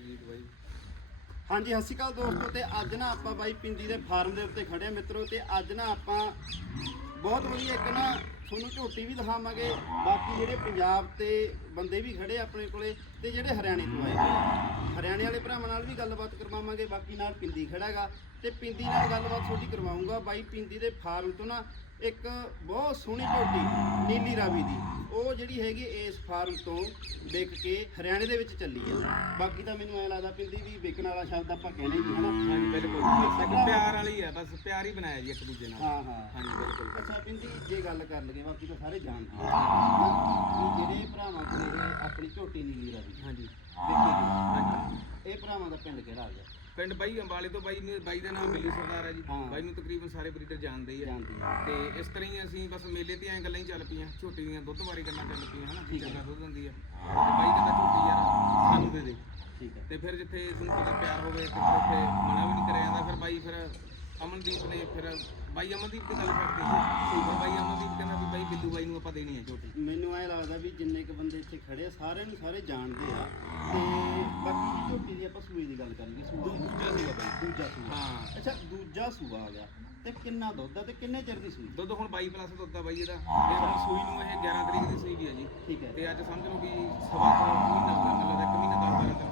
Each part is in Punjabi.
ਜਗਜੀਤ ਬਾਈ। ਹਾਂਜੀ, ਸਤਿ ਸ਼੍ਰੀ ਅਕਾਲ ਦੋਸਤੋ ਤੇ ਅੱਜ ਨਾ ਆਪਾਂ ਬਾਈ ਪਿੰਦੀ ਦੇ ਫਾਰਮ ਦੇ ਉੱਤੇ ਖੜੇ ਆ ਮਿੱਤਰੋ ਤੇ ਅੱਜ ਨਾ ਆਪਾਂ ਬਹੁਤ ਵਧੀਆ ਇੱਕ ਨਾ ਤੁਹਾਨੂੰ ਝੋਟੀ ਵੀ ਦਿਖਾਵਾਂਗੇ ਬਾਕੀ ਜਿਹੜੇ ਪੰਜਾਬ ਤੇ ਬੰਦੇ ਵੀ ਖੜੇ ਆਪਣੇ ਕੋਲੇ ਤੇ ਜਿਹੜੇ ਹਰਿਆਣੇ ਤੋਂ ਆਏ ਹੋਏ ਆ। ਹਰਿਆਣੇ ਵਾਲੇ ਭਰਾਵਾਂ ਨਾਲ ਵੀ ਗੱਲਬਾਤ ਕਰਵਾਵਾਂਗੇ ਬਾਕੀ ਨਾਲ ਪਿੰਦੀ ਖੜਾਗਾ ਤੇ ਪਿੰਦੀ ਨਾਲ ਗੱਲਬਾਤ ਤੁਹਾਡੀ ਕਰਵਾਉਂਗਾ। ਬਾਈ ਪਿੰਦੀ ਦੇ ਫਾਰਮ ਤੋਂ ਨਾ ਇੱਕ ਬਹੁਤ ਸੋਹਣੀ ਝੋਟੀ ਨੀਲੀ ਰਾਵੀ ਦੀ ਉਹ ਜਿਹੜੀ ਹੈਗੀ ਇਸ ਫਾਰਮ ਤੋਂ ਵਿਕ ਕੇ ਹਰਿਆਣੇ ਦੇ ਵਿੱਚ ਚੱਲੀ ਆ। ਬਾਕੀ ਤਾਂ ਮੈਨੂੰ ਐ ਲੱਗਦਾ ਪਿੰਦੀ ਵੀ ਵਿਕਣ ਵਾਲਾ ਸ਼ਬਦ ਆਪਾਂ ਕਹਿਣਾ ਹੀ ਨਹੀਂ ਹਨਾ ਹਾਂਜੀ ਬਿਲਕੁਲ। ਇੱਕ ਪਿਆਰ ਵਾਲੀ ਹੈ ਬਸ ਪਿਆਰ ਹੀ ਬਣਾਇਆ ਜੀ ਇੱਕ ਦੂਜੇ ਨਾਲ। ਹਾਂ ਹਾਂ। ਹਾਂਜੀ ਬਿਲਕੁਲ। ਅੱਛਾ ਪਿੰਦੀ ਜੇ ਗੱਲ ਕਰ ਲਈਏ ਬਾਕੀ ਤਾਂ ਸਾਰੇ ਜਾਣਦੇ ਆ ਵੀ ਜਿਹੜੇ ਭਰਾਵਾਂ ਕੋਲ ਇਹ ਆਪਣੀ ਝੋਟੀ ਨੀਲੀ ਰਾਵੀ ਹਾਂਜੀ। ਵਿਕੀ ਗਈ ਹਾਂਜੀ। ਇਹ ਭਰਾਵਾਂ ਦਾ ਪਿੰਡ ਕਿਹੜਾ ਆ ਗਿਆ ਪਿੰਡ ਬਾਈ ਅੰਬਾਲੇ ਤੋਂ ਬਾਈ ਨੇ ਬਾਈ ਦਾ ਨਾਮ ਬਿੱਲੂ ਸਰਦਾਰ ਹੈ ਜੀ। ਹਾਂ। ਬਾਈ ਨੂੰ ਤਕਰੀਬਨ ਸਾਰੇ ਬਰੀਡਰ ਜਾਣਦੇ ਹੀ ਆ। ਜਾਣਦੇ ਆ। ਤੇ ਇਸ ਤਰ੍ਹਾਂ ਹੀ ਅਸੀਂ ਬਸ ਮੇਲੇ ਤੇ ਐਂ ਗੱਲਾਂ ਹੀ ਚੱਲ ਪਈਆਂ। ਝੋਟੀ ਦੀਆਂ ਦੁੱਧ ਬਾਰੇ ਗੱਲਾਂ ਚੱਲ ਪਈਆਂ ਹਨਾ? ਠੀਕ ਹੈ। ਚੰਗਾ ਦੁੱਧ ਦਿੰਦੀ ਆ। ਤੇ ਬਾਈ ਕਹਿੰਦਾ ਝੋਟੀ ਯਾਰ ਸਾਨੂੰ ਦੇ ਦੇ। ਠੀਕ ਹੈ। ਤੇ ਫਿਰ ਜਿੱਥੇ ਤੁਹਾਨੂੰ ਪਤਾ ਪਿਆਰ ਹੋਵੇ ਤੇ ਫਿਰ ਉੱਥੇ ਮਨਾ ਵੀ ਨਹੀਂ ਕਰਿਆ ਜਾਂਦਾ। ਫਿਰ ਬਾਈ ਫਿਰ ਅਮਨਦੀਪ ਨੇ ਫਿਰ ਬਾਈ ਅਮਨਦੀਪ ਤੇ ਗੱਲ ਛੱਡਦੀ ਸੀ? ਫਿਰ ਬਾਈ ਅਮਨਦੀਪ ਕਹਿੰਦਾ ਵੀ ਬਾਈ ਬਿੱਲੂ ਬਾਈ ਨੂੰ ਆਪਾਂ ਦੇਣੀ ਹੈ ਝੋਟੀ ਮੈਨੂੰ ਐ ਲੱਗਦਾ ਵੀ ਜਿੰਨੇ ਕ ਬੰਦੇ ਇੱਥੇ ਖੜੇ ਆ ਸਾਰਿਆਂ ਨੂੰ ਸਾਰੇ ਜਾਣਦੇ ਆ ਤੇ ਬਾਕੀ ਦੀ ਝੋਟੀ ਦੀ ਆਪਾਂ ਸੂਏ ਦੀ ਗੱਲ ਕਰੀਏ ਸੂਆ ਦੂਜਾ ਸੀਗਾ ਬਾਈ ਦੂਜਾ ਸੂਆ। ਹਾਂ। ਅੱਛਾ ਦੂਜਾ ਸੂਆ ਆ ਗਿਆ ਤੇ ਕਿੰਨਾ ਦੁੱਧ ਆ ਤੇ ਕਿੰਨੇ ਚਿਰ ਦੀ ਸੂਈ? ਦੁੱਧ ਹੁਣ 22 ਪਲੱਸ ਦੁੱਧ ਆ ਬਾਈ ਇਹਦਾ। ਤੇ ਹੁਣ ਸੂਈ ਨੂੰ ਇਹ 11 ਤਰੀਕ ਦੀ ਸੂਈ ਵੀ ਹੈ ਜੀ। ਠੀਕ ਹੈ। ਤੇ ਅੱਜ ਸਮਝ ਲਓ ਕਿ ਸਵਾ ਕੁ ਮਹੀਨਾ ਹੋ ਗਿਆ ਮੈਨੂੰ ਲੱਗਦਾ ਇੱਕ ਮਹੀਨਾ 10 12 ਦਿਨ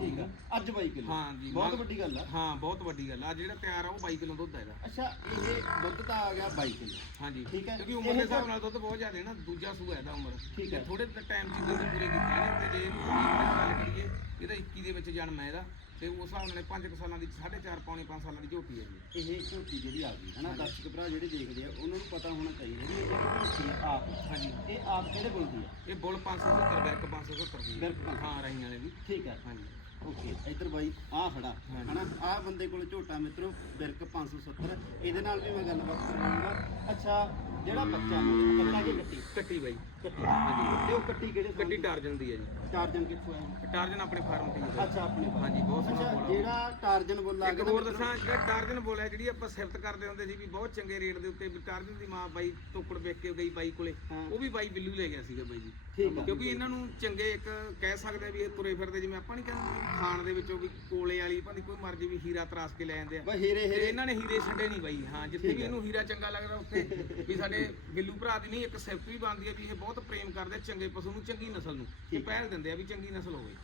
ਠੀਕ ਨੂੰ। ਆ ਅੱਜ 22 ਕਿਲੋ। ਹਾਂ ਜੀ ਬਹੁਤ ਵੱਡੀ ਗੱਲ ਆ। ਹਾਂ ਬਹੁਤ ਵੱਡੀ ਗੱਲ ਆ। ਜਿਹੜਾ ਤਿਆਰ ਆ ਉਹ 22 ਕਿਲੋ ਦੁੱਧ ਆ ਇਹਦਾ ਅੱਛਾ ਇਹ ਦੁੱਧ ਤਾਂ ਆ ਗਿਆ 22 ਕਿਲੋ। ਹਾਂਜੀ ਠੀਕ ਹੈ। ਕਿਉਂਕਿ ਉਮਰ ਦੇ ਹਿਸਾਬ ਨਾਲ ਦੁੱਧ ਬਹੁਤ ਜ਼ਿਆਦਾ ਹੈ ਨਾ ਦੂਜਾ ਸੂਆ ਇਹਦਾ ਉਮਰ। ਠੀਕ ਹੈ। ਥੋੜੇ ਟਾਈਮ ਚ ਦੁੱਧ ਪੂਰੇ ਕੀਤੇ ਨੇ ਤੇ ਜੇ ਗੱਲ ਕਰੀਏ ਇਹਦਾ 21 ਦੇ ਵਿੱਚ ਜਨਮ ਹੈ ਇਹਦਾ। ਤੇ ਉਸ ਹਿਸਾਬ ਨਾਲ 5 ਸਾਲਾਂ ਦੀ 4.5 ਪੌਣੇ 5 ਸਾਲਾਂ ਦੀ ਝੋਟੀ ਹੈ ਜੀ। ਇਹ ਝੋਟੀ ਜਿਹੜੀ ਆ ਗਈ ਹਨਾ ਦਰਸ਼ਕ ਭਰਾ ਜਿਹੜੇ ਦੇਖਦੇ ਆ ਉਹਨਾਂ ਨੂੰ ਪਤਾ ਹੋਣਾ ਚਾਹੀਦਾ ਵੀ ਇਹ ਝੋਟੀ ਆ ਆਪ। ਹਾਂਜੀ ਇਹ ਆਪ ਕਿਹੜੇ ਬੋਲਦੀ ਆ? ਇਹ ਬੁੱਲ 570 ਬੈਰਕ 570 ਦੀ ਹੈ। ਬਿਰਕ। ਹਾਂ ਰਹੀ ਵਾਲੇ ਦੀ। ਠੀਕ ਹੈ ਹਾਂਜੀ ਓਕੇ ਇੱਧਰ ਬਾਈ ਆ ਖੜਾ। ਹਨਾ? ਆ ਬੰਦੇ ਕੋਲ ਝੋਟਾ ਮਿੱਤਰੋ ਬਿਰਕ 570 ਇਹਦੇ ਨਾਲ ਵੀ ਮੈਂ ਗੱਲਬਾਤ ਕਰਾਂਗਾ। ਅੱਛਾ ਜਿਹੜਾ ਬੱਚਾ ਕੱਟਾ ਕੇ ਕੱਟੀ? ਕੱਟੀ ਬਾਈ। ਕੱਟੀ ਹਾਂਜੀ। ਤੇ ਉਹ ਕੱਟੀ ਕਿਹੜੇ ਕੱਟੀ ਟਾਰਜਨ ਦੀ ਹੈ ਜੀ। ਟਾਰਜਨ ਕਿੱਥੋਂ ਆਇਆ? ਟਾਰਜਨ ਆਪਣੇ ਫਾਰਮ ਤੇ ਹੀ ਹੈ। ਅੱਛਾ ਆਪਣੇ ਹਾਂਜੀ ਬਹੁਤ ਸੋਹਣਾ ਬੋਲ। ਜਿਹੜਾ ਟਾਰਜਨ ਬੋਲਾ ਇੱਕ ਹੋਰ ਦੱਸਾਂ ਜਿਹੜਾ ਟਾਰਜਨ ਬੋਲਿਆ ਜਿਹੜੀ ਆਪਾਂ ਸਿਫਤ ਕਰਦੇ ਹੁੰਦੇ ਸੀ ਵੀ ਬਹੁਤ ਚੰਗੇ ਰੇਟ ਦੇ ਉੱਤੇ ਵੀ ਟਾਰਜਨ ਦੀ ਮਾਂ ਬਾਈ ਟੋਕੜ ਵੇਚ ਕੇ ਗਈ ਬਾਈ ਕੋਲੇ ਹਾਂ। ਉਹ ਵੀ ਬਾਈ ਬਿੱਲੂ ਲੈ ਗਿਆ ਸੀਗਾ ਬਾਈ ਜੀ। ਕਿਉਂਕਿ ਇਹਨਾਂ ਨੂੰ ਚੰਗੇ ਇੱਕ ਕਹਿ ਸਕਦੇ ਵੀ ਇਹ ਤੁਰੇ ਫਿਰਦੇ ਜਿਵੇਂ ਆਪਾਂ ਨਹੀਂ ਕਹਿੰਦੇ ਖਾਣ ਦੇ ਵਿੱਚੋਂ ਵੀ ਕੋਲੇ ਵਾਲੀ ਭਾਵੇਂ ਕੋਈ ਮਰਜ਼ੀ ਵੀ ਹੀਰਾ ਤਰਾਸ ਕੇ ਲੈ ਜਾਂਦੇ ਆ ਬਈ ਹੀਰੇ ਤੇ ਹੀਰੇ ਇਹਨਾਂ ਨੇ ਹੀਰੇ ਛੱਡੇ ਨਹੀਂ ਬਾਈ ਹਾਂ ਜਿੱਥੇ ਵੀ। ਇਹਨੂੰ ਹੀਰਾ ਚੰਗਾ ਲੱਗਦਾ ਉੱਥੇ ਵੀ ਸਾਡੇ ਬਿੱਲੂ ਭਰਾ ਦੀ ਨਹੀਂ ਇੱਕ ਸਿਫਤ ਵੀ ਬਣਦੀ ਹੈ ਵੀ ਇਹ ਬਹੁਤ ਪ੍ਰੇਮ ਕਰਦੇ ਆ ਚੰਗੇ ਪਸ਼ੂ ਨੂੰ ਚੰਗੀ ਨਸਲ ਨੂੰ ਤੇ ਠੀਕ ਹੈ। ਪਹਿਲ ਦਿੰਦੇ ਆ ਵੀ ਚੰਗੀ ਨਸਲ ਹੋਵੇ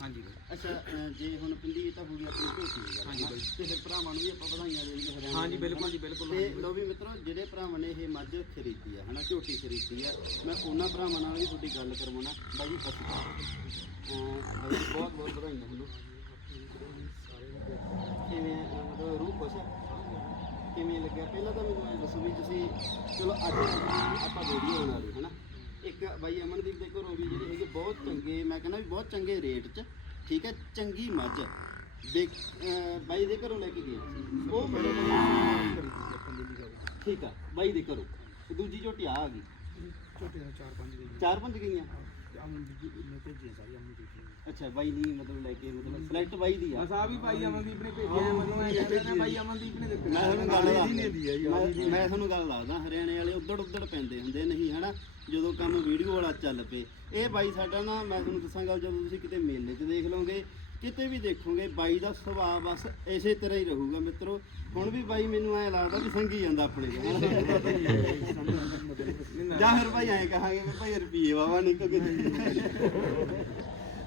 ਹਾਂਜੀ ਬਾਈ ਅੱਛਾ ਅਹ ਜੇ ਹੁਣ ਪਿੰਡੀ ਇਹ ਤਾਂ ਹੋ ਗਈ ਆਪਣੀ ਝੋਟੀ ਦੀ ਗੱਲ ਹਾਂਜੀ? ਬਾਈ। ਤੇ ਫਿਰ ਭਰਾਵਾਂ ਨੂੰ ਵੀ ਆਪਾਂ ਵਧਾਈਆਂ ਦੇ ਦਈਏ ਹਰਿਆਣਾ ਹਾਂਜੀ ਦੇ ਬਿਲਕੁਲ ਜੀ ਹਨਾ? ਬਿਲਕੁਲ ਤੇ ਹਾਂਜੀ ਬਾਈ। ਲੋ ਵੀ ਮਿੱਤਰੋ ਜਿਹੜੇ ਭਰਾਵਾਂ ਨੇ ਇਹ ਮੱਝ ਖਰੀਦੀ ਆ ਹਨਾ ਝੋਟੀ ਖਰੀਦੀ ਆ ਮੈਂ ਉਹਨਾਂ ਭਰਾਵਾਂ ਨਾਲ ਵੀ ਤੁਹਾਡੀ ਗੱਲ ਕਰਵਾਉਣਾ ਬਾਈ ਜੀ ਸਤਿ ਸ਼੍ਰੀ ਅਕਾਲ ਅਹ ਬਾਈ ਜੀ, ਬਹੁਤ ਬਹੁਤ ਵਧਾਈਆਂ ਤੁਹਾਨੂੰ ਕਿਵੇਂ ਅਹ ਮਤਲਬ ਰੂਹ ਖੁਸ਼ ਆ? ਕਿਵੇਂ ਲੱਗਿਆ ਪਹਿਲਾਂ ਤਾਂ ਮੈਨੂੰ ਇਹ ਦੱਸੋ ਵੀ ਤੁਸੀਂ ਚਲੋ ਅੱਜ ਆਪਾਂ ਵੀਡੀਓ ਬਣਾ ਲਈ ਹਨਾ ਇੱਕ ਬਾਈ ਅਮਨਦੀਪ ਦੇ ਘਰੋਂ ਵੀ ਜਿਹੜੇ ਹੈਗੇ ਬਹੁਤ ਚੰਗੇ ਮੈਂ ਕਹਿੰਦਾ ਵੀ ਬਹੁਤ ਚੰਗੇ ਰੇਟ 'ਚ ਠੀਕ ਹੈ ਚੰਗੀ ਮੱਝ। ਅਹ ਬਾਈ ਦੇ ਘਰੋਂ ਲੈ ਕੇ ਗਏ ਸੀ ਉਹ ਬੜੇ ਠੀਕ ਆ ਬਾਈ ਦੇ ਘਰੋਂ। ਤੇ ਦੂਜੀ ਝੋਟੀ ਆ ਆ ਗਈ। ਛੋਟੇ ਦਾ ਪੰਜ ਗਈ ਚਾਰ ਪੰਜ ਗਈਆਂ। ਅੱਛਾ ਬਾਈ ਨਹੀਂ ਮਤਲਬ ਲੈ ਕੇ ਮਤਲਬ ਸਿਲੈਕਟ ਬਾਈ ਦੀ ਆ। ਬਸ ਆ ਵੀ ਭਾਈ ਅਮਨਦੀਪ ਨੇ ਭੇਜਿਆ ਹੈ, ਮੈਨੂੰ ਕਹਿੰਦੇ ਨੇ ਭਾਈ ਅਮਨਦੀਪ ਨੇ ਦਿੱਤੇ। ਮੈਂ ਤੁਹਾਨੂੰ ਗੱਲ ਦੱਸਦਾ ਮੈਂ- ਮੈਂ ਤੁਹਾਨੂੰ ਗੱਲ ਦੱਸਦਾ ਹਰਿਆਣੇ ਵਾਲੇ ਉੱਧੜ ਉੱਧੜ ਪੈਂਦੇ ਹੁੰਦੇ ਨਹੀਂ ਹਨਾ? ਜਦੋਂ ਕੰਮ ਵੀਡੀਓ ਵਾਲਾ ਚੱਲ ਪਏ। ਇਹ ਬਾਈ ਸਾਡਾ ਨਾ ਮੈਂ ਤੁਹਾਨੂੰ ਦੱਸਾਂਗਾ ਜਦੋਂ ਤੁਸੀਂ ਕਿਤੇ ਮੇਲੇ 'ਚ ਦੇਖ ਲਓਗੇ ਕਿਤੇ ਵੀ ਦੇਖੋਗੇ ਬਾਈ ਦਾ ਸੁਭਾਅ ਬਸ ਇਸੇ ਤਰ੍ਹਾਂ ਹੀ ਰਹੂਗਾ ਮਿੱਤਰੋ। ਹੁਣ ਵੀ ਬਾਈ ਮੈਨੂੰ ਐ ਲੱਗਦਾ ਵੀ ਸੰਗੀ ਜਾਂਦਾ ਆਪਣੇ ਕੋਲ। ਜਾਂ ਫਿਰ ਭਾਈ ਐਂ ਕਹਾਂਗੇ ਵੀ ਭਾਈ ਰੁਪਈਏ ਵਾਵਾ ਨਿਕਲ ਗਏ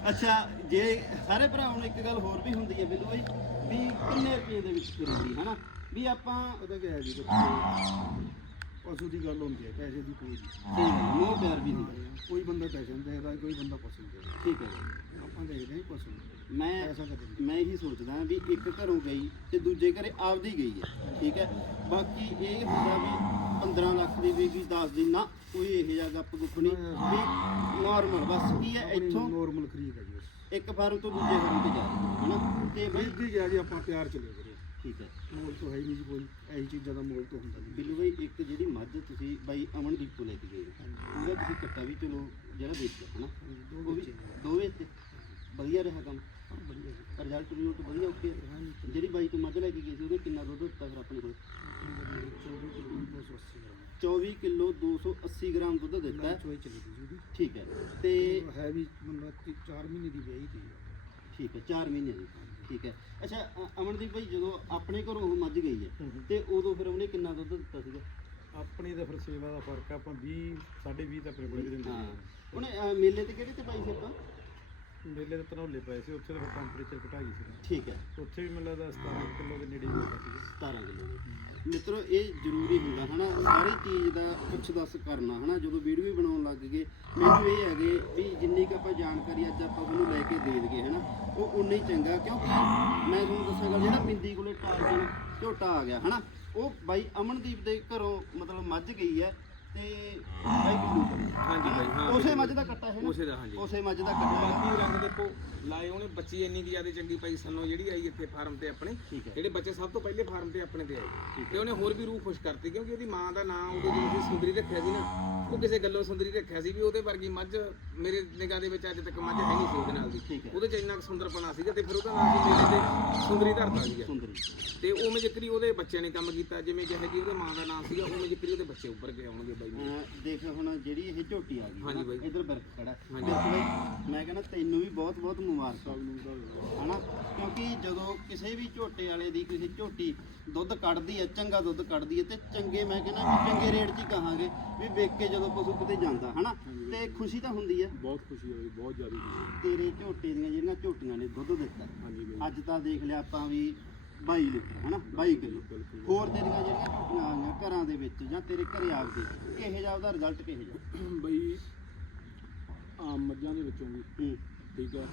ਅੱਛਾ ਜੇ ਸਾਰੇ ਭਰਾਵਾਂ ਨੂੰ ਇੱਕ ਗੱਲ ਹੋਰ ਵੀ ਹੁੰਦੀ ਹੈ ਬਿੱਲੂ ਬਾਈ ਵੀ ਕਿੰਨੇ ਰੁਪਏ ਦੇ ਵਿੱਚ ਖਰੀਦੀ ਹਨਾ? ਵੀ ਆਪਾਂ ਪਤਾ ਕੀ ਹੈ ਜੀ ਪਸ਼ੂ ਦੀ ਗੱਲ ਹੁੰਦੀ ਹੈ ਪੈਸੇ ਦੀ ਕੋਈ ਨਹੀਂ। ਠੀਕ ਹੈ ਮੋਹ ਪਿਆਰ ਵੀ ਹੁੰਦਾ ਕੋਈ ਬੰਦਾ ਪੈਸੇ ਨਹੀਂ ਦੇਦਾ ਕੋਈ ਬੰਦਾ ਪਸ਼ੂ ਦੇਦਾ ਠੀਕ ਹੈ। ਆਪਾਂ ਦੇਖਦੇ ਹਾਂ ਪਸ਼ੂ ਮੈਂ ਪੈਸਾ ਕਦੇ ਨਹੀਂ। ਮੈਂ ਇਹੀ ਸੋਚਦਾ ਵੀ ਇੱਕ ਘਰੋਂ ਗਈ ਤੇ ਦੂਜੇ ਘਰੇ ਆਪਦੀ ਗਈ ਹੈ। ਠੀਕ ਹੈ। ਬਾਕੀ ਇਹ ਹੁੰਦਾ ਵੀ 15 ਲੱਖ ਦੀ ਵੀ 10 ਦੀ ਨਾ ਕੋਈ ਇਹ ਜਿਹਾ ਗੱਪ ਗੁੱਪ ਨਹੀਂ। ਵੀ ਨਾਰਮਲ ਬਸ ਕੀ ਹੈ ਇੱਥੋਂ ਨੋਰਮਲ ਖਰੀਦ ਹੈ ਜੀ ਇੱਕ ਫਾਰਮ ਤੋਂ ਦੂਜੇ ਫਾਰਮ ਤੇ ਜਾ ਰਹੀ ਹੈ ਹਨਾ? ਤੇ ਬਈ ਖਰੀਦ ਗਿਆ ਜੀ ਆਪਾਂ ਪਿਆਰ ਚਲੇ ਕਰੇ ਠੀਕ ਹੈ। ਮੋਲ ਤੋਂ ਹੈ ਹੀ ਨਹੀਂ ਜੀ ਕੋਈ ਐਸੀ ਚੀਜ਼ਾਂ ਦਾ ਮੋਲ ਤੋਂ ਹੁੰਦਾ ਨਹੀਂ ਬਿੱਲੂ ਬਾਈ ਇੱਕ ਜਿਹੜੀ ਮੱਝ ਤੁਸੀਂ ਬਾਈ ਅਮਨਦੀਪ ਤੋਂ ਲੈ ਕੇ ਗਏ ਉਹਦਾ ਤੁਸੀਂ ਕੱਟਾ ਵੀ ਚਲੋ ਜਿਹੜਾ ਵੇਚਿਆ ਹਨਾ? ਉਹ ਵੀ ਦੋ ਵੇਚੇ ਵਧੀਆ ਰਿਹਾ ਕੰਮ? ਵਧੀਆ ਰਿਜ਼ਲਟ ਰਿਜ਼ਲਟ ਵਧੀਆ ਓਕੇ ਜਿਹੜੀ ਬਾਈ ਤੋਂ ਮੱਝ ਲੈ ਕੇ ਗਏ ਸੀ ਉਹਦੇ ਕਿੰਨਾ ਦੁੱਧ ਦਿੱਤਾ ਫਿਰ ਆਪਣੇ ਕੋਲ? 24 ਕਿਲੋ 280 ਗ੍ਰਾਮ 24 ਕਿਲੋ 280 ਗ੍ਰਾਮ ਦੁੱਧ ਦਿੱਤਾ। ਹੈ। ਚੋਈ ਚਲੀ ਗਈ ਉਹਦੀ ਠੀਕ ਹੈ। ਤੇ ਹੈ ਵੀ ਮਤਲਬ 4 ਮਹੀਨੇ ਦੀ ਵਿਆਹੀ ਠੀਕ ਹੈ 4 ਮਹੀਨੇ ਦੀ। ਠੀਕ ਹੈ। ਅੱਛਾ ਅ- ਅਮਨਦੀਪ ਭਾਈ ਜਦੋਂ ਆਪਣੇ ਘਰੋਂ ਉਹ ਮੱਝ ਗਈ ਹੈ ਤੇ ਉਦੋਂ ਫਿਰ ਉਹਨੇ ਕਿੰਨਾ ਦੁੱਧ ਦਿੱਤਾ ਸੀਗਾ? ਆਪਣੀ ਤਾਂ ਫਿਰ ਸੇਵਾ ਦਾ ਫ਼ਰਕ ਆ ਆਪਾਂ 20 20.5 ਤਾਂ ਆਪਣੇ ਕੋਲੇ ਦਿੰਦੇ ਹਾਂ। ਉਹਨੇ ਅ, ਮੇਲੇ ਤੇ ਕਿਹੜੇ ਤੇ ਪਾਈ ਸੀ ਆਪਾਂ? ਮੇਲੇ ਦੇ ਤਨੌਲੇ ਪਏ ਸੀ ਉੱਥੇ ਤਾਂ ਟੈਂਪਰੇਚਰ ਘਟਾ ਗਈ ਸੀ ਠੀਕ ਹੈ। ਉੱਥੇ ਵੀ ਮੈਨੂੰ ਲੱਗਦਾ 17 ਕਿਲੋ ਦੇ ਨੇੜੇ ਹੀ ਹੋਇਆ ਸੀ 17 ਕਿਲੋ ਮਿੱਤਰੋ, ਇਹ ਜ਼ਰੂਰੀ ਹੁੰਦਾ, ਹਨਾ? ਸਾਰੀ ਚੀਜ਼ ਦਾ ਪੁੱਛ ਦੱਸ ਕਰਨਾ, ਹਨਾ? ਜਦੋਂ ਵੀਡੀਓ ਵੀ ਬਣਾਉਣ ਲੱਗ ਗਏ, ਮੈਨੂੰ ਇਹ ਹੈਗੇ ਵੀ ਜਿੰਨੀ ਕੁ ਆਪਾਂ ਜਾਣਕਾਰੀ ਅੱਜ ਆਪਾਂ ਉਹਨੂੰ ਲੈ ਕੇ ਦੇ ਦਈਏ, ਹਨਾ? ਉਹ ਉਨਾ ਹੀ ਚੰਗਾ, ਕਿਉਂਕਿ ਮੈਂ ਤੁਹਾਨੂੰ ਦੱਸਾਂ ਗੱਲ, ਜਿਹੜਾ ਬਿੰਦੀ ਕੋਲੇ ਟਾਰਜਨ ਝੋਟਾ ਆ ਗਿਆ, ਹਨਾ? ਉਹ ਬਾਈ ਅਮਨਦੀਪ ਦੇ ਘਰੋਂ ਮਤਲਬ ਮੱਝ ਗਈ ਹੈ ਤੇ ਬਾਈ ਬਿੱਲੂ ਕੋਲੇ ਹਾਂਜੀ ਬਾਈ ਹਾਂ ਉਸੇ ਮੱਝ ਦਾ ਕੱਟਾ ਹੈ ਨਾ? ਉਸੇ ਦਾ ਹਾਂਜੀ। ਉਸੇ ਮੱਝ ਦਾ ਕੱਟਾ ਹੈਗਾ। ਬਾਕੀ ਰੰਗ ਦੇਖੋ ਲਾਏ ਉਹਨੇ ਬੱਚੀ ਇੰਨੀ ਦੀ ਜ਼ਿਆਦਾ ਚੰਗੀ ਪਾਈ ਸਾਨੂੰ ਜਿਹੜੀ ਆਈ ਇੱਥੇ ਫਾਰਮ ਤੇ ਆਪਣੇ ਠੀਕ ਹੈ। ਜਿਹੜੇ ਬੱਚੇ ਸਭ ਤੋਂ ਪਹਿਲੇ ਫਾਰਮ ਤੇ ਆਪਣੇ ਤੇ ਆਏ। ਤੇ ਉਹਨੇ ਹੋਰ ਵੀ ਰੂਹ ਖੁਸ਼ ਕਰਤੀ ਕਿਉਂਕਿ ਉਹਦੀ ਮਾਂ ਦਾ ਨਾਂ ਉਹਦੇ ਜਦੋਂ ਅਸੀਂ ਸੁੰਦਰੀ ਰੱਖਿਆ ਸੀ ਨਾ ਉਹ ਕਿਸੇ ਗੱਲੋਂ ਸੁੰਦਰੀ ਰੱਖਿਆ ਸੀ ਵੀ ਉਹਦੇ ਵਰਗੀ ਮੱਝ ਮੇਰੇ ਨਿਗਾਹ ਦੇ ਵਿੱਚ ਅੱਜ ਤੱਕ ਮੱਝ ਹੈ ਨਹੀਂ ਸੀ ਉਹਦੇ ਨਾਲ ਦੀ। ਠੀਕ ਹੈ। ਉਹਦੇ ਚ ਇੰਨਾ ਕੁ ਸੁੰਦਰਪਣਾ ਸੀਗਾ ਤੇ ਫਿਰ ਉਹਦਾ ਨਾਮ ਸੀ ਮੇਲੇ ਤੇ ਸੁੰਦਰੀ ਧਰਤਾ ਸੀਗਾ। ਸੁੰਦਰੀ। ਤੇ ਉਵੇਂ ਜਿਕਰੀ ਉਹਦੇ ਬੱਚਿਆਂ ਨੇ ਕੰਮ ਕੀਤਾ ਜਿਵੇਂ ਜਿਹੇ ਕਿ ਉਹਦੇ ਮਾਂ ਦਾ ਨਾਮ ਸੀਗਾ ਉਵੇਂ ਜਿਕਰੀ ਉਹਦੇ ਬੱਚੇ ਉੱਪਰ ਕੇ ਆਉਣਗੇ ਬਾਈ ਜੀ। ਅਹ ਦੇਖ ਹੁਣ ਜਿਹੜੀ ਇਹ ਝੋਟੀ ਆ ਗਈ ਹਾਂਜੀ ਬਾਈ। ਇਧਰ ਬਰਕ ਖੜਾ। ਹਾਂਜੀ। ਬਿਰਕ ਬਾਈ ਮੈਂ ਕਹਿੰਦਾ ਤੈਨੂੰ ਵੀ ਬਹੁਤ ਬਹੁਤ ਮੁਬਾਰਕਾਂ। ਹਨਾ ਕਿਉਂਕਿ ਜਦੋਂ ਕਿਸੇ ਵੀ ਝੋਟੇ ਵਾਲੇ ਦੀ ਕਿਸੇ ਝੋਟੀ ਦੁੱਧ ਕੱਢਦੀ ਹੈ ਚੰਗਾ ਦੁੱਧ ਕੱਢਦੀ ਹੈ ਤੇ ਚੰਗੇ ਮੈਂ ਕਹਿੰਦਾ ਵੀ ਚੰਗੇ ਰੇਟ 'ਚ ਹੀ ਕਹਾਂਗੇ ਵੀ ਵੇਖ ਕੇ ਜਦੋਂ ਪਸ਼ੂ ਕਿਤੇ ਜਾਂਦਾ ਹਨਾ ਤੇ ਖੁਸ਼ੀ ਤਾਂ ਹੁੰਦੀ ਹੈ ਬਹੁਤ ਖੁਸ਼ੀ ਹੋਈ ਬਹੁਤ ਜ਼ਿਆਦਾ ਖੁਸ਼ੀ ਤੇਰੇ ਝੋਟੇ ਦੀਆਂ ਜਿਹੜੀਆਂ ਝੋਟੀਆਂ ਨੇ ਦੁੱਧ ਦਿੱਤਾ ਹਾਂਜੀ ਬਾਈ ਅੱਜ ਤਾਂ ਦੇਖ ਲਿਆ ਆਪਾਂ ਵੀ 22 ਲੀਟਰ ਹਨਾ? 22 ਕਿਲੋ। ਹੋਰ ਤੇਰੀਆਂ ਜਿਹੜੀਆਂ ਝੋਟੀਆਂ ਆਈਆਂ ਘਰਾਂ ਦੇ ਵਿੱਚ ਜਾਂ ਤੇਰੇ ਘਰੇ ਆਪਦੇ ਕਿਹੋ ਜਿਹਾ ਉਹਦਾ ਰਿਜ਼ਲਟ ਕਿਹੋ ਜਿਹਾ? ਬਈ ਆਮ ਮੱਝਾਂ ਦੇ ਵਿੱਚੋਂ ਵੀ। ਠੀਕ ਹੈ?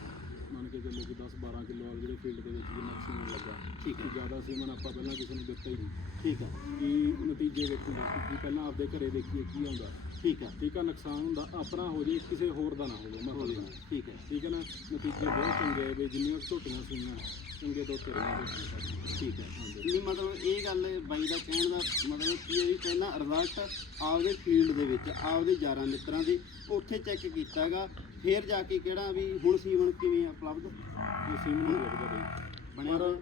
ਮੰਨ ਕੇ ਚੱਲੋ ਕਿ 10 12 ਕਿਲੋ ਵਾਲੇ ਜਿਹੜੇ ਫੀਲਡ ਦੇ ਵਿੱਚ ਜਿੰਨਾ ਸੀਮਨ ਲੱਗਾ। ਠੀਕ ਹੈ। ਜ਼ਿਆਦਾ ਸੀਮਨ ਆਪਾਂ ਪਹਿਲਾਂ ਕਿਸੇ ਨੂੰ ਦਿੱਤਾ ਹੀ ਨਹੀਂ। ਠੀਕ ਹੈ। ਕਿ ਨਤੀਜੇ ਵੇਖੂਗਾ ਕਿ ਪਹਿਲਾਂ ਆਪਦੇ ਘਰੇ ਦੇਖੀਏ ਕੀ ਆਉਂਦਾ। ਠੀਕ ਹੈ। ਠੀਕ ਆ ਨੁਕਸਾਨ ਹੁੰਦਾ ਆਪਣਾ ਹੋ ਜੇ ਕਿਸੇ ਹੋਰ ਦਾ ਨਾ ਹੋਵੇ ਮਤਲਬ। ਠੀਕ ਹੈ। ਠੀਕ ਹੈ ਨਾ? ਨਤੀਜੇ ਬਹੁਤ ਚੰਗੇ ਆਏ ਵੀ ਜਿੰਨੀਆਂ ਕੁ ਝੋਟੀਆਂ ਸੀਗੀਆਂ ਚੰਗੇ ਤੋਂ ਤੇ ਰਹੀਆਂ ਠੀਕ ਹੈ। ਹਾਂਜੀ ਨਹੀਂ ਮਤਲਬ ਇਹ ਗੱਲ ਬਾਈ ਦਾ ਕਹਿਣ ਦਾ ਮਤਲਬ ਕੀ ਹੈ ਵੀ ਪਹਿਲਾਂ ਰਿਜ਼ਲਟ ਆਪਦੇ ਫੀਲਡ ਦੇ ਵਿੱਚ ਆਪਦੇ ਯਾਰਾਂ ਮਿੱਤਰਾਂ ਦੇ ਉੱਥੇ ਚੈੱਕ ਕੀਤਾਗਾ ਫੇਰ ਜਾ ਕੇ ਕਿਹੜਾ ਵੀ ਹੁਣ ਸੀਵਨ ਕਿਵੇਂ ਆ ਉਪਲਬਧ? ਇਹ ਸੀਮਨ ਨੂੰ ਲੱਗਦਾ ਬਈ। ਬਣਿਆ ਪਰ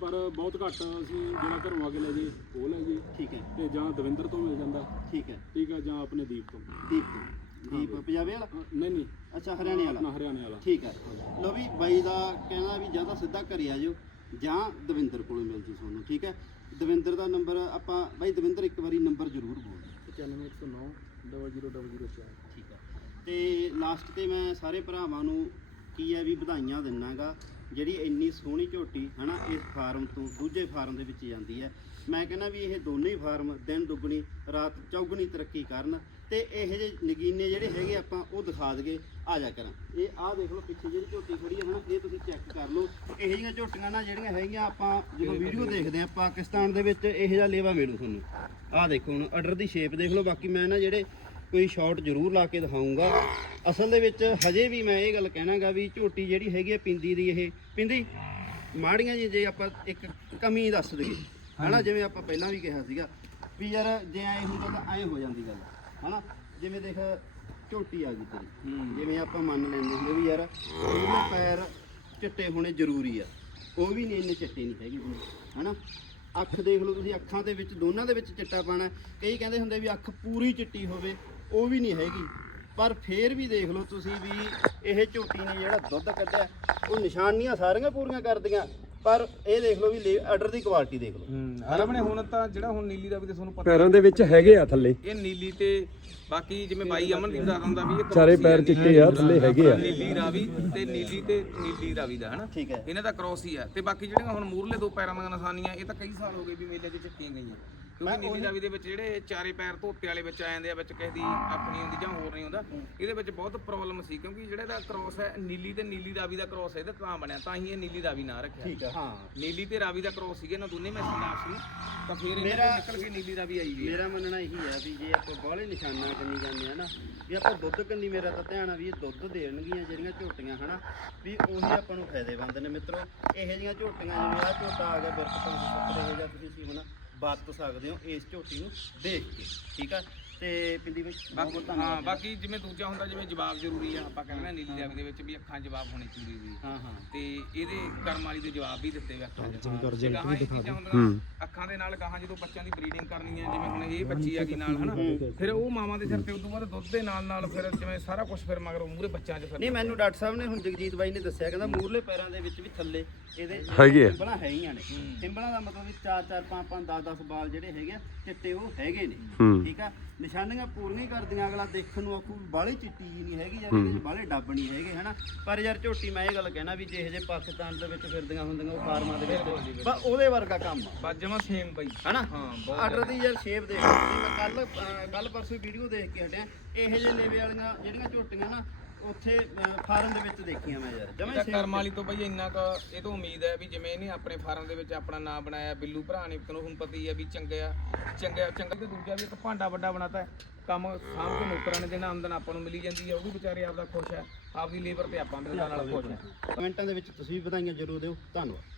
ਪਰ ਬਹੁਤ ਘੱਟ ਅਸੀਂ ਜਿਹੜਾ ਘਰੋਂ ਆ ਕੇ ਲੈ ਜੇ ਉਹ ਲੈ ਜੇ ਠੀਕ ਹੈ। ਤੇ ਜਾਂ ਦਵਿੰਦਰ ਤੋਂ ਮਿਲ ਜਾਂਦਾ। ਠੀਕ ਹੈ। ਠੀਕ ਆ ਜਾਂ ਆਪਣੇ ਦੀਪ ਤੋਂ। ਦੀਪ ਤੋਂ। ਦੀਪ ਪੰਜਾਬੀ ਵਾਲਾ? ਹਾਂ, ਨਹੀਂ ਨਹੀਂ। ਅੱਛਾ ਹਰਿਆਣੇ ਵਾਲਾ। ਆਪਣਾ ਹਰਿਆਣੇ ਵਾਲਾ। ਠੀਕ ਹੈ। ਲੋ ਵੀ ਬਾਈ ਦਾ ਕਹਿਣਾ ਵੀ ਜਾਂ ਤਾਂ ਸਿੱਧਾ ਘਰੇ ਆ ਜਾਓ ਜਾਂ ਦਵਿੰਦਰ ਕੋਲੋਂ ਮਿਲ ਜੀ ਤੁਹਾਨੂੰ ਠੀਕ ਹੈ? ਦਵਿੰਦਰ ਦਾ ਨੰਬਰ ਆਪਾਂ ਬਾਈ ਦਵਿੰਦਰ ਇੱਕ ਵਾਰੀ ਨੰਬਰ ਜ਼ਰੂਰ ਬੋਲ ਦਿਓ। 9109 00004 ਠੀਕ ਹੈ। ਤੇ ਲਾਸਟ ਤੇ ਮੈਂ ਸਾਰੇ ਭਰਾਵਾਂ ਨੂੰ ਕੀ ਹੈ ਵੀ ਵਧਾਈਆਂ ਦਿੰਨਾਗਾ। ਜਿਹੜੀ ਇੰਨੀ ਸੋਹਣੀ ਝੋਟੀ ਹਨਾ, ਇਸ ਫਾਰਮ ਤੋਂ ਦੂਜੇ ਫਾਰਮ ਦੇ ਵਿੱਚ ਜਾਂਦੀ ਹੈ। ਮੈਂ ਕਹਿੰਦਾ ਵੀ ਇਹ ਦੋਨੇ ਹੀ ਫਾਰਮ ਦਿਨ ਦੁੱਗਣੀ, ਰਾਤ ਚੌਗਣੀ ਤਰੱਕੀ ਕਰਨ ਤੇ ਇਹ ਜਿਹੇ ਨਗੀਨੇ ਜਿਹੜੇ ਹੈਗੇ ਆਪਾਂ ਉਹ ਦਿਖਾ ਦਈਏ। ਆ ਜਾ ਕਰਾਂ। ਇਹ ਆਹ ਦੇਖ ਲਓ, ਪਿੱਛੇ ਜਿਹੜੀ ਝੋਟੀ ਖੜੀ ਹੈ ਹਨਾ, ਇਹ ਤੁਸੀਂ ਚੈੱਕ ਕਰ ਲਓ। ਇਹ ਜਿਹੀਆਂ ਝੋਟੀਆਂ ਨਾ ਜਿਹੜੀਆਂ ਹੈਗੀਆਂ ਆਪਾਂ ਜਦੋਂ ਵੀਡੀਓ ਦੇਖਦੇ ਆ ਪਾਕਿਸਤਾਨ ਦੇ ਵਿੱਚ ਇਹੋ ਜਿਹਾ ਲੇਵਾ ਮਿਲੂ ਤੁਹਾਨੂੰ। ਆਹ ਦੇਖੋ ਹੁਣ ਆਰਡਰ ਦੀ ਸ਼ੇਪ ਦੇਖ ਲਓ। ਬਾਕੀ ਮੈਂ ਨਾ ਜਿਹੜੇ ਕੋਈ ਸ਼ਾਟ ਜ਼ਰੂਰ ਲਾ ਕੇ ਦਿਖਾਉਂਗਾ ਅਸਲ ਦੇ ਵਿੱਚ ਹਜੇ ਵੀ ਮੈਂ ਇਹ ਗੱਲ ਕਹਿਣਾਗਾ ਵੀ ਝੋਟੀ ਜਿਹੜੀ ਹੈਗੀ ਹੈ ਪਿੰਦੀ ਦੀ ਇਹ ਪਿੰਦੀ ਮਾੜੀਆਂ ਜੀ ਜੇ ਆਪਾਂ ਇੱਕ ਕਮੀ ਦੱਸ ਦਈਏ। ਹਨਾ ਜਿਵੇਂ ਆਪਾਂ ਪਹਿਲਾਂ ਵੀ ਕਿਹਾ ਸੀਗਾ ਵੀ ਯਾਰ ਜੇ ਐ ਹੁੰਦਾ ਤਾਂ ਐ ਹੋ ਜਾਂਦੀ ਗੱਲ ਹਨਾ। ਜਿਵੇਂ ਦੇਖ ਝੋਟੀ ਆ ਗਈ ਤੇਰੀ। ਜਿਵੇਂ ਆਪਾਂ ਮੰਨ ਲੈਂਦੇ ਹੁੰਦੇ ਵੀ ਯਾਰ ਉਹਦੇ ਪੈਰ ਚਿੱਟੇ ਹੋਣੇ ਜ਼ਰੂਰੀ ਆ। ਉਹ ਵੀ ਨਹੀਂ ਇੰਨੇ ਚਿੱਟੇ ਨਹੀਂ ਹੈਗੇ ਹਨਾ। ਅੱਖ ਦੇਖ ਲਓ ਤੁਸੀਂ ਅੱਖਾਂ ਦੇ ਵਿੱਚ ਦੋਨਾਂ ਦੇ ਵਿੱਚ ਚਿੱਟਾ ਪਾਣਾ ਕਈ ਕਹਿੰਦੇ ਹੁੰਦੇ ਵੀ ਅੱਖ ਪੂਰੀ ਚਿੱਟੀ ਹੋਵੇ ਉਹ ਵੀ ਨਹੀਂ ਹੈਗੀ। ਪਰ ਫੇਰ ਵੀ ਦੇਖ ਲਓ ਤੁਸੀਂ ਵੀ ਇਹ ਝੋਟੀ ਨੇ ਜਿਹੜਾ ਦੁੱਧ ਕੱਢਿਆ ਉਹ ਨਿਸ਼ਾਨੀਆਂ ਸਾਰੀਆਂ ਪੂਰੀਆਂ ਕਰਦੀਆਂ ਪਰ ਇਹ ਦੇਖ ਲਓ ਵੀ ਆਰਡਰ ਦੀ ਕੁਆਲਿਟੀ ਦੇਖ ਲਓ। ਹੂੰ ਨੇ ਹੁਣ ਤਾਂ ਜਿਹੜਾ ਹੁਣ ਨੀਲੀ ਦਾ ਵੀ ਤੇ ਤੁਹਾਨੂੰ ਪਤਾ ਪੈਰਾਂ ਦੇ ਵਿੱਚ ਹੈਗੇ ਆ ਥੱਲੇ। ਇਹ ਨੀਲੀ ਤੇ ਬਾਕੀ ਜਿਵੇਂ ਬਾਈ ਅਮਨਦੀਪ ਦਾ ਹੁੰਦਾ ਵੀ ਇਹ ਹੀ ਪੈਰ ਚਿੱਟੇ ਆ ਥੱਲੇ ਹੈਗੇ ਆ। ਨੀਲੀ ਰਾਵੀ ਤੇ ਨੀਲੀ ਤੇ ਨੀਲੀ ਰਾਵੀ ਦਾ ਹਨਾ? ਠੀਕ ਹੈ। ਇਹਨਾਂ ਦਾ ਕ੍ਰੋਸ ਹੀ ਆ। ਤੇ ਬਾਕੀ ਜਿਹੜੀਆਂ ਹੁਣ ਮੂਰਲੇ ਦੋ ਪੈਰਾਂ ਦੀਆਂ ਨਿਸ਼ਾਨੀਆਂ ਇਹ ਤਾਂ ਕਈ ਸਾਲ ਹੋ ਗਏ ਵੀ ਮੇਲੇ 'ਚ ਚੱਕੀਆਂ ਗਈਆਂ। ਕਿਉਂਕਿ ਨੀਲੀ ਰਾਵੀ ਦੇ ਵਿੱਚ ਜਿਹੜੇ ਚਾਰੇ ਪੈਰ ਧੋਤੇ ਵਾਲੇ ਵਿੱਚ ਆ ਜਾਂਦੇ ਆ ਵਿੱਚ ਕਿਸੇ ਦੀ ਆਪਣੀ ਹੁੰਦੀ ਜਾਂ ਹੋਰ ਨਹੀਂ ਹੁੰਦਾ ਇਹਦੇ ਵਿੱਚ ਬਹੁਤ ਪ੍ਰੋਬਲਮ ਸੀ ਕਿਉਂਕਿ ਜਿਹੜਾ ਇਹਦਾ ਕ੍ਰੋਸ ਹੈ ਨੀਲੀ ਤੇ ਨੀਲੀ ਰਾਵੀ ਦਾ ਕ੍ਰੋਸ ਇਹਦਾ ਤਾਂ ਬਣਿਆ ਤਾਂ ਹੀ ਇਹ ਨੀਲੀ ਰਾਵੀ ਨਾਂ ਰੱਖਿਆ। ਠੀਕ ਹੈ ਹਾਂ। ਨੀਲੀ ਤੇ ਰਾਵੀ ਦਾ ਕ੍ਰੋਸ ਸੀਗੇ ਨਾ ਦੋਨੇ ਮੈਸਾਂ ਦਾ ਆਪਸ ਵਿੱਚ ਤਾਂ ਫਿਰ ਦੇ ਨਿਕਲ ਕੇ ਨੀਲੀ ਰਾਵੀ ਆਈ ਵੀ ਹੈ। ਮੇਰਾ ਮੰਨਣਾ ਇਹੀ ਹੈ ਵੀ ਜੇ ਆਪਾਂ ਬਾਹਲੇ ਨਿਸ਼ਾਨਾ ਕੰਨੀ ਜਾਂਦੇ ਆ ਨਾ ਵੀ ਆਪਾਂ ਦੁੱਧ ਕੰਨੀ ਮੇਰਾ ਤਾਂ ਧਿਆਨ ਆ ਵੀ ਇਹ ਦੁੱਧ ਦੇਣਗੀਆਂ ਜਿਹੜੀਆਂ ਝੋਟੀਆਂ ਹਨਾ? ਵੀ ਉਹੀ ਆਪਾਂ ਨੂੰ ਫਾਇਦੇਮੰਦ ਨੇ ਮਿੱਤਰੋ। ਇਹੋ ਜਿਹੀਆਂ ਝੋਟੀਆਂ ਜਿਵੇਂ ਆ ਝੋਟਾ ਆ ਗਿਆ ਬਿਰਕ 570 ਇਹ ਜਾਂ ਤੁਸੀਂ ਸੀਮਨ ਵਰਤ ਸਕਦੇ ਹੋ ਇਸ ਝੋਟੀ ਨੂੰ ਦੇਖ ਕੇ ਠੀਕ ਆ? ਤੇ ਪਿੰਦੀ ਵਿੱਚ ਬਹੁਤ ਬਾਕੀ ਬਹੁਤ ਹਾਂ ਧੰਨਵਾਦ ਬਾਕੀ ਜਿਵੇਂ ਦੂਜਾ ਹੁੰਦਾ ਜਿਵੇਂ ਜਵਾਬ ਜ਼ਰੂਰੀ ਆ ਆਪਾਂ ਕਹਿੰਦੇ ਆ ਨੀਲੀ ਜਾਵੀ ਦੇ ਵਿੱਚ ਵੀ ਅੱਖਾਂ ਜਵਾਬ ਹੋਣੀ ਚਾਹੀਦੀ ਸੀ। ਹਾਂ ਹਾਂ। ਤੇ ਇਹਦੇ ਕਰਮ ਵਾਲੀ ਦੇ ਜਵਾਬ ਵੀ ਦਿੱਤੇ ਵੇ ਅੱਖਾਂ ਜਿਵੇਂ ਕਰ ਇਹ ਚੀਜ਼ਾਂ ਹੁੰਦੀਆਂ, ਹੂੰ। ਅੱਖਾਂ ਦੇ ਨਾਲ ਗਾਹਾਂ ਜਦੋਂ ਬੱਚਿਆਂ ਦੀ ਬਰੀਡਿੰਗ ਕਰਨੀ ਹੈ ਜਿਵੇਂ ਹੁਣ ਇਹ ਬੱਚੀ ਆ ਕੀ ਨਾਲ ਹਨਾ? ਫਿਰ ਉਹ ਮਾਵਾਂ ਦੇ ਸਿਰ ਤੇ ਉਦੋਂ ਬਾਅਦ ਦੁੱਧ ਦੇ ਨਾਲ ਨਾਲ ਫਿਰ ਜਿਵੇਂ ਸਾਰਾ ਕੁਝ ਫਿਰ ਮਗਰ ਮੂਰੇ ਬੱਚਿਆਂ 'ਚ ਫਿਰ ਨਹੀਂ ਮੈਨੂੰ ਡਾਕਟਰ ਸਾਹਿਬ ਨੇ ਹੁਣ ਜਗਜੀਤ ਬਾਈ ਨੇ ਦੱਸਿਆ ਕਹਿੰਦਾ ਮੂਰਲੇ ਪੈਰਾਂ ਦੇ ਵਿੱਚ ਵੀ ਥੱਲੇ ਇਹਦੇ ਹੈਗੇ ਆ। ਸਿੰਬਲਾਂ ਹੈਗੀਆਂ ਨੇ। ਸਿੰਬਲਾਂ ਦਾ ਮਤਲਬ ਵੀ 4 4 5 5 10 10 ਬਾਲ ਜਿਹੜੇ ਹੈਗੇ ਆ ਚਿੱਟੇ ਉਹ ਹੈਗੇ ਨੇ। ਹੂੰ। ਠੀਕ ਆ? ਨਿਸ਼ਾਨੀਆਂ ਪੂਰੀਆਂ ਹੀ ਕਰਦੀਆਂ ਅਗਲਾ ਦੇਖਣ ਨੂੰ ਆਖੂ ਬਾਲੀ ਚਿੱਟੀ ਜੀ ਨਹੀਂ ਹੈਗੀ ਜਾਂ ਇਹਦੇ ਬਾਲੇ ਡੱਬ ਨਹੀਂ ਹੈਗੇ ਹਨਾ? ਪਰ ਯਾਰ ਝੋਟੀ ਮੈਂ ਇਹ ਗੱਲ ਕਹਿਣਾ ਵੀ ਜਿਹੇ ਜੇ ਪਾਕਿਸਤਾਨ ਦੇ ਵਿੱਚ ਫਿਰਦੀਆਂ ਹੁੰਦੀਆਂ ਉਹ ਫਾਰਮਾਂ ਦੇ ਵਿੱਚ। ਬਸ ਉਹਦੇ ਵਰਗਾ ਕੰਮ ਆ। ਸੇਮ ਬਈ। ਹਨਾ? ਹਾਂ ਬਹੁਤ ਆਰਡਰ ਦੀ ਯਾਰ ਸ਼ੇਪ ਦੇਖ ਮੈਂ ਕੱਲ ਕੱਲ ਪਰਸੋਂ ਵੀਡੀਓ ਦੇਖ ਕੇ ਹਟਿਆ। ਇਹੋ ਜਿਹੇ ਲੇਵੇ ਵਾਲੀਆਂ ਜਿਹੜੀਆਂ ਝੋਟੀਆਂ ਨਾ ਉੱਥੇ ਫਾਰਮ ਦੇ ਵਿੱਚ ਦੇਖੀਆਂ ਮੈਂ ਯਾਰ। ਇਹਦਾ ਕਰਮ ਵਾਲੀ ਤੋਂ ਬਈ ਇੰਨਾ ਕੁ ਇਹ ਤੋਂ ਉਮੀਦ ਹੈ ਵੀ ਜਿਵੇਂ ਇਹਨੇ ਆਪਣੇ ਫਾਰਮ ਦੇ ਵਿੱਚ ਆਪਣਾ ਨਾਮ ਬਣਾਇਆ ਬਿੱਲੂ ਭਰਾ ਨੇ ਤੈਨੂੰ ਹੁਣ ਪਤਾ ਹੀ ਹੈ ਵੀ ਚੰਗਿਆ ਚੰਗਿਆ ਚੰਗਾ ਤੇ ਦੂਜਾ ਵੀ ਇੱਕ ਭਾਂਡਾ ਵੱਡਾ ਬਣਾਤਾ ਕੰਮ ਸਾਂਭ ਕੇ ਨੌਕਰਾਂ ਨੇ ਦੇਣਾ ਆਮਦਨ ਆਪਾਂ ਨੂੰ ਮਿਲੀ ਜਾਂਦੀ ਹੈ ਉਹ ਵੀ ਵਿਚਾਰੇ ਆਪਦਾ ਖੁਸ਼ ਹੈ। ਆਪਦੀ ਲੇਬਰ ਤੇ ਆਪਾਂ ਮਿਲਦਾ ਨਾਲ ਖੁਸ਼ ਹੈ। ਕਮੈਂਟਾਂ ਦੇ ਵਿੱਚ ਤੁਸੀਂ ਵਧਾਈਆਂ ਜ਼ਰੂਰ ਦਿਓ। ਧੰਨਵਾਦ।